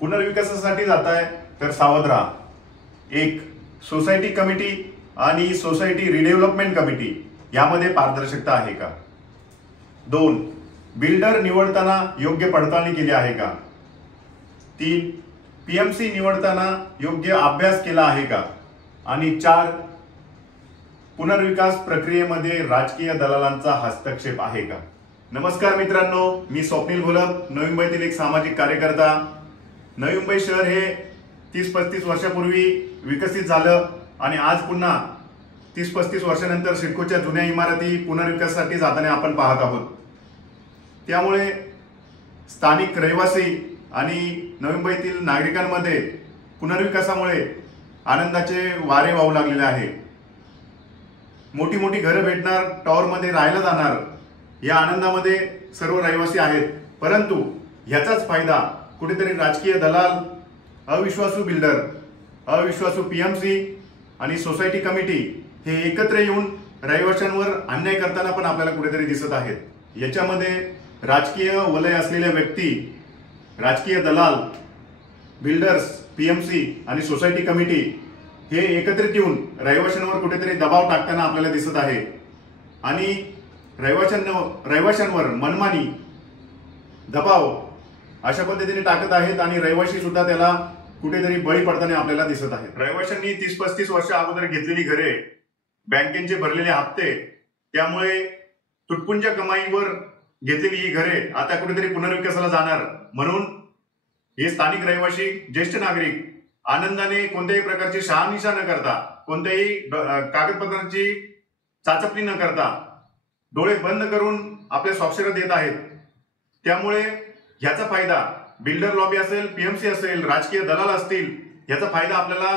पुनर्विकासासाठी जाताय तर सावध राहा। एक, सोसायटी कमिटी आणि सोसायटी रिडेव्हलपमेंट कमिटी यामध्ये पारदर्शकता आहे का? 2, बिल्डर निवडताना योग्य पडताळणी केली आहे का? 3, पीएमसी निवडताना योग्य अभ्यास केला आहे का? आणि 4, पुनर्विकास प्रक्रियेमध्ये राजकीय दलालांचा हस्तक्षेप आहे का? नमस्कार मित्रांनो, मी स्वप्नील घोलप, नवी मुंबईतील एक सामाजिक कार्यकर्ता। नवी मुंबई शहर हे 30-35 वर्षापूर्वी विकसित झालं आणि आज पुन्हा 30-35 वर्षानंतर सिडकोच्या जुन्या इमारती पुनर्विकासासाठी जाताना आपण पाहत आहोत। त्यामुळे स्थानिक रहिवासी आणि नवी मुंबईतील नागरिकांमध्ये पुनर्विकासामुळे आनंदाचे वारे वाहू लागलेले आहे। मोठी मोठी घरं भेटणार, टॉवरमध्ये राहायला जाणार, या आनंदामध्ये सर्व रहिवासी आहेत। परंतु याचाच फायदा कुठेतरी राजकीय दलाल, अविश्वासू बिल्डर, अविश्वासू पीएमसी आणि सोसायटी कमिटी हे एकत्र येऊन रहिवाशांवर अन्याय करताना पण आपल्याला कुठेतरी दिसत आहेत। याच्यामध्ये राजकीय वलय असलेल्या व्यक्ती, राजकीय दलाल, बिल्डर्स, पीएमसी आणि सोसायटी कमिटी हे एकत्रित येऊन रहिवाशांवर कुठेतरी दबाव टाकताना आपल्याला दिसत आहे आणि रहिवाशांवर मनमानी दबाव अशा पद्धतीने टाकत आहेत आणि रहिवाशी सुद्धा त्याला कुठेतरी बळी पडताना आपल्याला दिसत आहेत। रहिवाशांनी 30-35 वर्ष अगोदर घेतलेली घरे, बँकेचे भरलेले हप्ते, त्यामुळे तुटपुंच्या कमाईवर घेतलेली ही घरे आता कुठेतरी पुनर्विकासाला जाणार। म्हणून हे स्थानिक रहिवासी, ज्येष्ठ नागरिक आनंदाने कोणत्याही प्रकारची शहानिशा न करता, कोणत्याही कागदपत्रांची चाचपणी न करता डोळे बंद करून आपल्या स्वाक्षऱ्या देत आहेत। त्यामुळे याचा फायदा बिल्डर लॉबी असेल, पीएमसी असेल, राजकीय दलाल असतील, याचा फायदा आपल्याला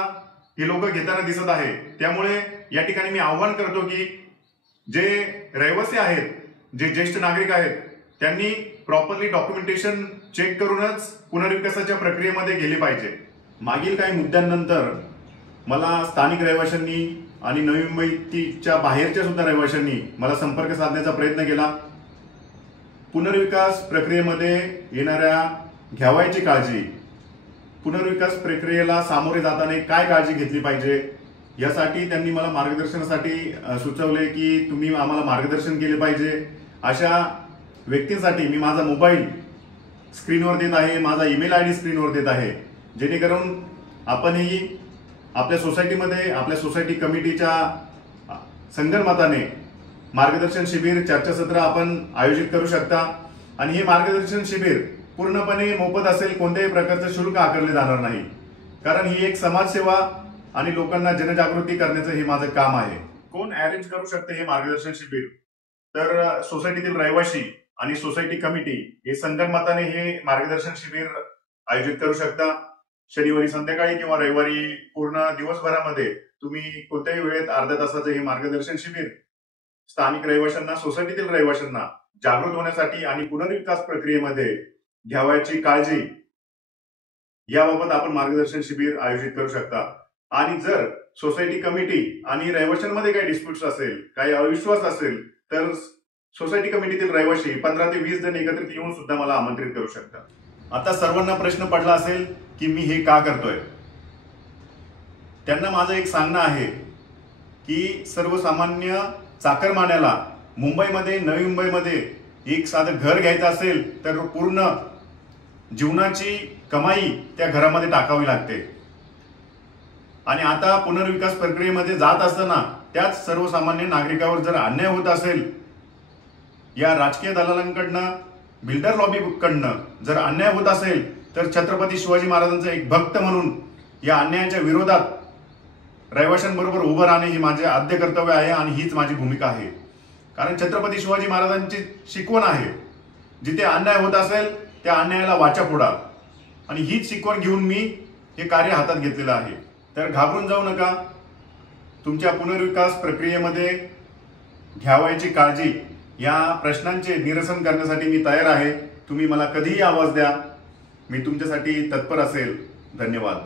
हे लोक घेताना दिसत आहे। त्यामुळे या ठिकाणी मी आव्हान करतो की जे रहिवासी आहेत, जे ज्येष्ठ नागरिक आहेत, त्यांनी प्रॉपरली डॉक्युमेंटेशन चेक करूनच पुनर्विकासाच्या प्रक्रियेमध्ये गेले पाहिजे। मागील काही मुद्द्यांनंतर मला स्थानिक रहिवाशांनी आणि नवी मुंबईच्या बाहेरच्या सुद्धा रहिवाशांनी मला संपर्क साधण्याचा प्रयत्न केला। पुनर्विकास प्रक्रियेमध्ये येणाऱ्या घ्यावयाची काळजी, पुनर्विकास प्रक्रियेला सामोरे जाताना काय काळजी घेतली पाहिजे, यासाठी त्यांनी मला मार्गदर्शनासाठी सुचवले की तुम्ही आम्हाला मार्गदर्शन केले पाहिजे। अशा व्यक्तींसाठी मी माझा मोबाईल स्क्रीनवर देत आहे, माझा ईमेल आयडी स्क्रीनवर देत आहे, जेणेकरून आपणही आपल्या सोसायटीमध्ये, आपल्या सोसायटी कमिटीच्या संगनमताने मार्गदर्शन शिबिर, चर्चासत्र आपण आयोजित करू शकता। आणि हे मार्गदर्शन शिबिर पूर्णपणे मोफत असेल, कोणत्याही प्रकारचे शुल्क आकारले जाणार नाही, कारण ही एक समाजसेवा आणि लोकांना जनजागृती करण्याचं हे माझं काम आहे। कोण अरेंज करू शकते हे मार्गदर्शन शिबिर? तर सोसायटीतील रहिवासी आणि सोसायटी कमिटी हे संगनमताने हे मार्गदर्शन शिबिर आयोजित करू शकता। शनिवारी संध्याकाळी किंवा रविवारी पूर्ण दिवसभरामध्ये तुम्ही कोणत्याही वेळेत अर्ध्या तासाचं हे मार्गदर्शन शिबिर स्थानिक रहिवाशांना, सोसायटीतील रहिवाशांना जागृत होण्यासाठी आणि पुनर्विकास प्रक्रियेमध्ये घ्यावयाची काळजी याबाबत आपण मार्गदर्शन शिबिर आयोजित करू शकता। आणि जर सोसायटी कमिटी आणि रहिवाशांमध्ये काही डिस्प्यूट्स असेल, काही अविश्वास असेल, तर सोसायटी कमिटीतील रहिवासी 15 ते 20 जण एकत्रित येऊन सुद्धा मला आमंत्रित करू शकतात। आता सर्वांना प्रश्न पडला असेल की मी हे का करतोय? त्यांना माझं एक सांगणं आहे की सर्वसामान्य चाकरमान्याला मुंबईमध्ये, नवी मुंबईमध्ये एक साधं घर घ्यायचं असेल तर पूर्ण जीवनाची कमाई त्या घरामध्ये टाकावी लागते। आणि आता पुनर्विकास प्रक्रियेमध्ये जात असताना त्याच सर्वसामान्य नागरिकावर जर अन्याय होत असेल, या राजकीय दलालांकडनं, बिल्डर लॉबीकडनं जर अन्याय होत असेल, तर छत्रपती शिवाजी महाराजांचा एक भक्त म्हणून या अन्यायाच्या विरोधात रहिवाशांबरोबर उभं राहणे हे माझे आद्य कर्तव्य आहे आणि हीच माझी भूमिका आहे। कारण छत्रपती शिवाजी महाराजांची शिकवण आहे, जिथे अन्याय होत असेल त्या अन्यायाला वाचा फोडा, आणि हीच शिकवण घेऊन मी हे कार्य हातात घेतलेलं आहे। तर घाबरून जाऊ नका। तुमच्या पुनर्विकास प्रक्रियेमध्ये घ्यावयाची काळजी या प्रश्नांचे निरसन करण्यासाठी मी तयार आहे। तुम्ही मला कधीही आवाज द्या, मी तुमच्यासाठी तत्पर असेल। धन्यवाद।